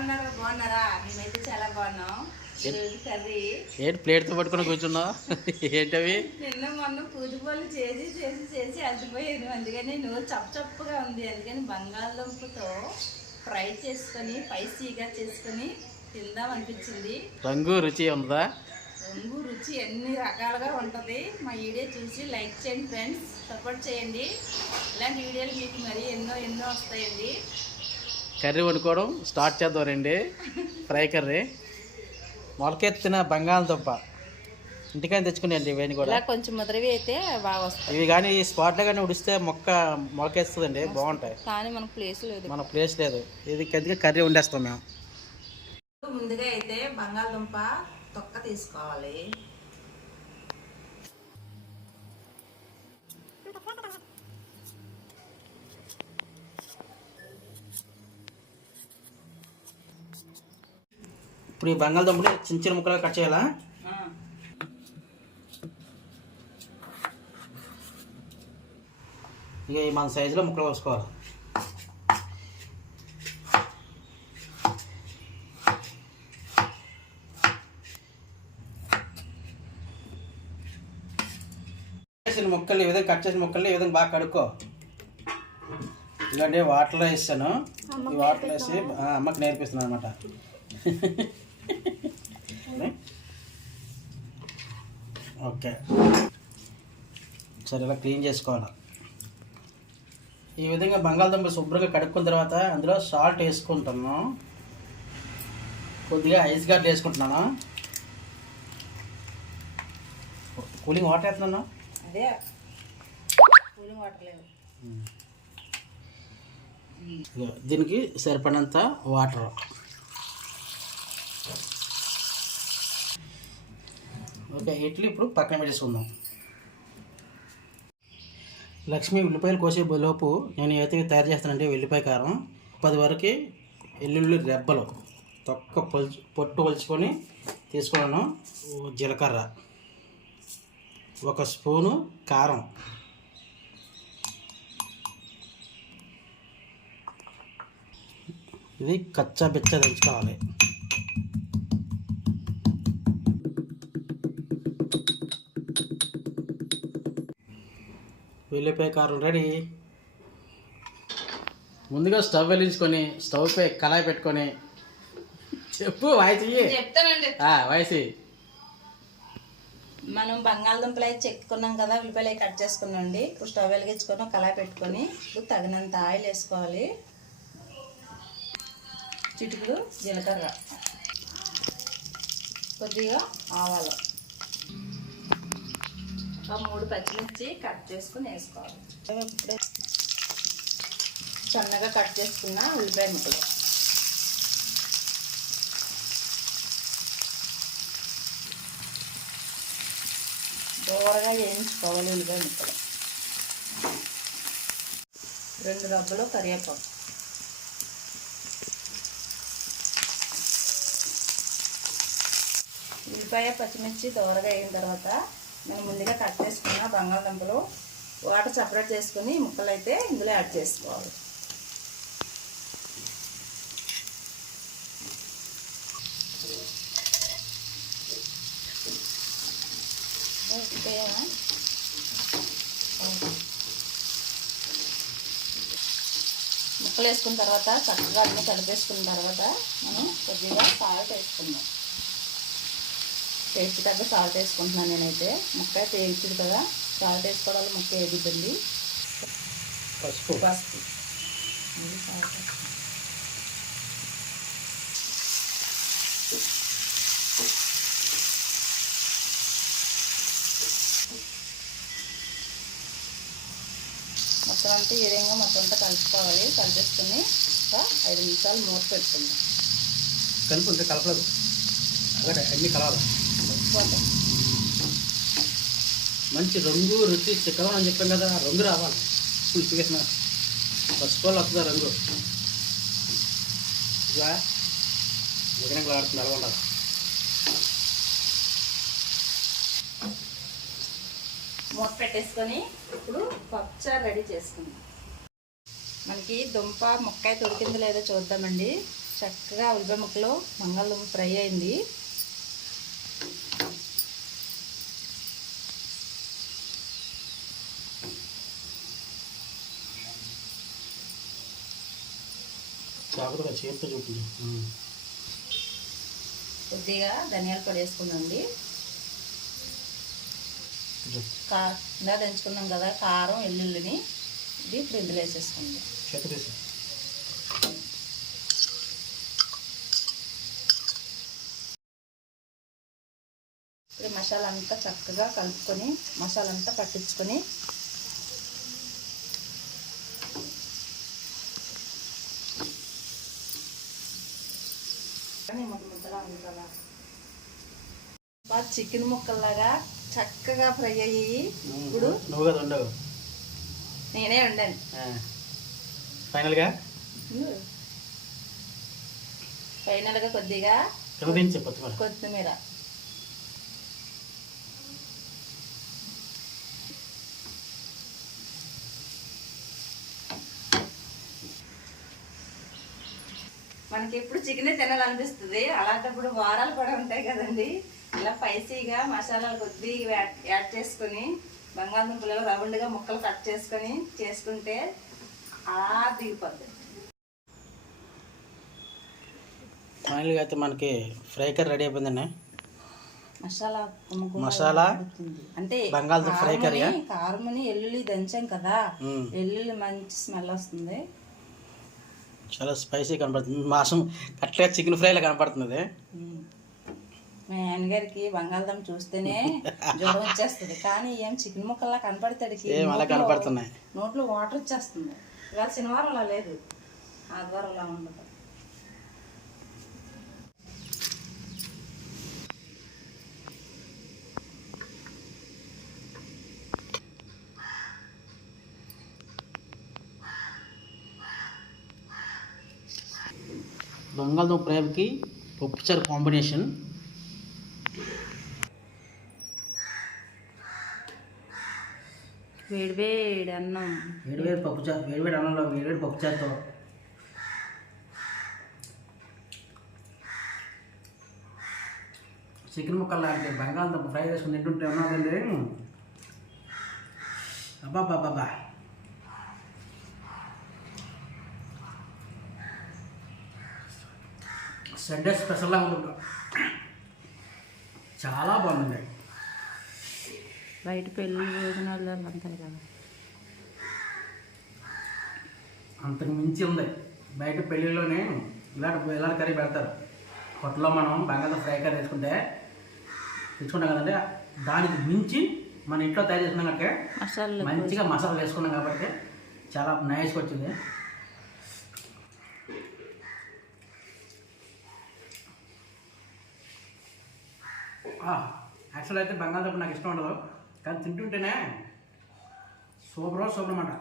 ఉన్నారు బాగున్నారా? మేమైతే చాలా బాగున్నాం. కర్రీ. ఏంటి ప్లేట్తో పట్టుకొని కూర్చున్నావు? ఏంటవి? నిన్న మొన్న పూజ పళ్ళు చేసి చేసి చేసి అలసిపోయాను. అందుకని నూరు చప్పు చప్పుగా ఉంది. అందుకని బంగాళదుంపతో ఫ్రై చేసుకొని స్పైసీగా చేసుకొని తిందాం అనిపించింది. రంగు రుచి ఉందా రంగు రుచి ఎన్ని రకాలుగా ఉంటుంది. మా వీడియో చూసి లైక్ చేయండి ఫ్రెండ్స్. సపోర్ట్ చేయండి. ఇలాంటి వీడియోలు మీకు మరి ఎన్నో ఎన్నో వస్తాయండి. కర్రీ వండుకోవడం స్టార్ట్ చేద్దాం రండి. Fry curry. మొలకెత్తిన బంగాళదుంప. ఇంటికని తెచ్చుకునేయండి ఇవన్నీ కూడా. ఇలా కొంచెం ముద్రవి అయితే బాగా వస్తాయి. ఇవి కానీ ఈ స్పాట్లో కానీ ఉడిస్తే మొక్క మొలకెస్తుందండి బాగుంటాయి. కానీ మనకు ప్లేస్ లేదు. మన ప్లేస్ లేదు. ఇది కొద్దిగా కర్రీ వండేస్తాం మేము. ముందుగా అయితే బంగాళదుంప తొక్క తీసుకోవాలి. ఇప్పుడు ఈ బంగాళదుంపని చిన్న చిన్న ముక్కలుగా కట్ చేయాలా? ఇక ఈ మన సైజులో ముక్కలు కోసుకోవాలి? చేసిన ముక్కల్ని ఈ విధంగా కట్ చేసిన ముక్కల్ని ఈ విధంగా బాగా కడుక్కో. ఇలాంటి వాటర్లో వేస్తాను. ఈ వాటర్లో వేసి అమ్మకి నేర్పిస్తున్నాను అనమాట ఓకే. సరే ఇలా క్లీన్ చేసుకోవాలి? ఈ విధంగా బంగాళదుంప శుభ్రంగా కడుక్కున్న తర్వాత అందులో సాల్ట్ వేసుకుంటాను కొద్దిగా ఐస్ గడ్డలు వేసుకుంటున్నాను? కూలింగ్ వాటర్ వేస్తున్నాను? అదే కూలింగ్ వాటర్ ఇదిగో దీనికి సరిపడినంత వాటర్. ఓకే ఇడ్లీ ఇప్పుడు పక్కన పెట్టేసుకుందాం. లక్ష్మి ఉల్లిపాయలు కోసే లోపు నేను ఏదైతే తయారు చేస్తానంటే ఉల్లిపాయ కారం పది వరకు ఎల్లుల్లి రెబ్బలు తొక్క పొలుచు పొట్టు పొలుచుకొని తీసుకున్నాను. జీలకర్ర ఒక స్పూను కారం. ఇది కచ్చా బిచ్చ దంచుకోవాలి. ఉల్లిపాయ కారం రెడీ. ముందుగా స్టవ్ వెలిగించుకొని స్టవ్ పై కళాయి పెట్టుకొని. చెప్పు వాయిస్. చెప్తానండి. వాయిస్. మనం బంగాళదుంపలు అయితే చెక్కున్నాం కదా ఉల్లిపాయలు అవి కట్ చేసుకున్నాండి. ఇప్పుడు స్టవ్ వెలిగించుకొని కళాయి పెట్టుకొని ఇప్పుడు తగినంత ఆయిల్ వేసుకోవాలి. చిటుకుడు జీలకర్ర. కొద్దిగా ఆవాలు. ఒక మూడు పచ్చిమిర్చి కట్ చేసుకుని వేసుకోవాలి. ఇప్పుడే సన్నగా కట్ చేసుకున్న ఉల్లిపాయ ముక్కలు. దూరగా వేయించుకోవాలి ఉల్లిపాయ ముక్కలు. రెండు రబ్బలు కరివేపాకు. ఉల్లిపాయ పచ్చిమిర్చి దూరగా అయిన తర్వాత మనం ముందుగా కట్ చేసుకున్న బంగాళదుంపలు వాటర్ సపరేట్ చేసుకుని ముక్కలు అయితే ఇందులో యాడ్ చేసుకోవాలి. ముక్కలు వేసుకున్న తర్వాత చక్కగా అన్నీ కలిపేసుకున్న తర్వాత మనం కొద్దిగా సాల్ట్ వేసుకుందాం. టేస్ట్ తగ్గ సాల్ట్ వేసుకుంటున్నాను నేనైతే. ముక్క తేల్చుడు కదా సాల్ట్ వేసుకోవడం వల్ల ముక్క ఎగుతుంది పసుపు. పసుపు. మొత్తం అంతా ఈ విధంగా మొత్తం అంతా కలుపుకోవాలి. కలిపేసుకుని ఒక ఐదు నిమిషాలు మూత పెట్టుకుందాం. కలుపు కలపలేదు. అన్నీ కలవాలి. మంచి రంగు రుచి చిక్కడం అని చెప్పాం కదా రంగు రావాలి. పులిపికేసిన పసుపు వస్తుంది ఆ రంగు. ఇలా ఎగనకలు ఆడుతుంది అలా ఉండాలి. మూత పెట్టేసుకొని ఇప్పుడు పప్పుచారు రెడీ చేసుకుందాం. మనకి దుంప ముక్కాయ ఉడికిందో లేదో చూద్దామండి. చక్కగా ఉల్లిపాయ ముక్కలు బంగాళదుంప ఫ్రై అయింది. చాకుతో చేతితో చూపింది కొద్దిగా ధనియాల పొడి వేసుకుందండి. కా ఇందా దంచుకున్నాం కదా కారం ఎల్లుల్లిని ఇది ఇప్పుడు ఇందులో వేసేసుకుందాం ఇప్పుడు మసాలా అంతా చక్కగా కలుపుకొని మసాలా అంతా పట్టించుకొని కానీ ముద్ద ముద్దలా ఉంది కదా. బాగా చికెన్ ముక్కల్లాగా చక్కగా ఫ్రై అయ్యి ఇప్పుడు నువ్వు కదా ఉండవు నేనే ఉండాను ఫైనల్గా? ఫైనల్గా కొద్దిగా కొత్తిమీర. మనకి ఎప్పుడు చికెనే తినాలనిపిస్తుంది అలాంటప్పుడు వారాలు కూడా ఉంటాయి కదండి ఇలా స్పైసీగా మసాలాలు కొద్దిగా యాడ్- చేసుకొని బంగాళదుంపలు రౌండ్గా ముక్కలు కట్ చేసుకొని చేసుకుంటే అలా దిగిపోద్ది ఫైనల్గా అయితే మనకి ఫ్రై కర్రీ రెడీ అయిపోయిందండి మసాలా మసాలా. అంటే బంగాళదుంప ఫ్రై కర్రీయా? కారమని- ఎల్లుల్లి దంచాం కదా. ఎల్లుల్లి మంచి స్మెల్ వస్తుంది చాలా స్పైసీ కనపడుతుంది మాసం కరెక్ట్గా చికెన్ ఫ్రైలా కనపడుతుంది. మా ఆయనగారికి బంగాళదుంప చూస్తేనే జ్వరం వచ్చేస్తుంది. కానీ ఏం చికెన్ ముక్కల్లా కనపడతాడు ఏం అలా కనపడుతున్నాయి నోట్లో వాటర్ వచ్చేస్తుంది. ఇవాళ శనివారం అలా లేదు. ఆదివారం అలా ఉండదు. బంగాళదుంప ఫ్రైకి పప్పుచారు కాంబినేషన్. వేడి వేడి అన్నం. వేడివేడి పప్పుచారు వేడివేడి అన్నంలో వేడివేడి పప్పుచారుతో. చికెన్ ముక్కలు లాంటి బంగాళదుంప ఫ్రై చేసుకుని తింటుంటే ఉన్నదండి అబ్బా సండే స్పెషల్లా ఉంటుంది. చాలా బాగుంది. బయట పెళ్ళి భోజనాలు అంటారు కదా. అంతకు మించి ఉంది. బయట పెళ్ళిళ్ళలోనే ఇలాంటి ఇలాంటి కర్రీ పెడతారు. హోటల్లో మనం బంగాళదుంప ఫ్రై కర్రీ వేసుకుంటే తెచ్చుకుంటాం కదండి. దానికి మించి మన ఇంట్లో తయారు చేసుకున్నాం కనుక మంచిగా మసాలా వేసుకున్నాం కాబట్టి చాలా నైస్గా వచ్చింది. యాక్చువల్ అయితే బంగాళదుంప నాకు ఇష్టం ఉండదు. కానీ తింటుంటేనే సూపర్ సూపర్ అన్నమాట.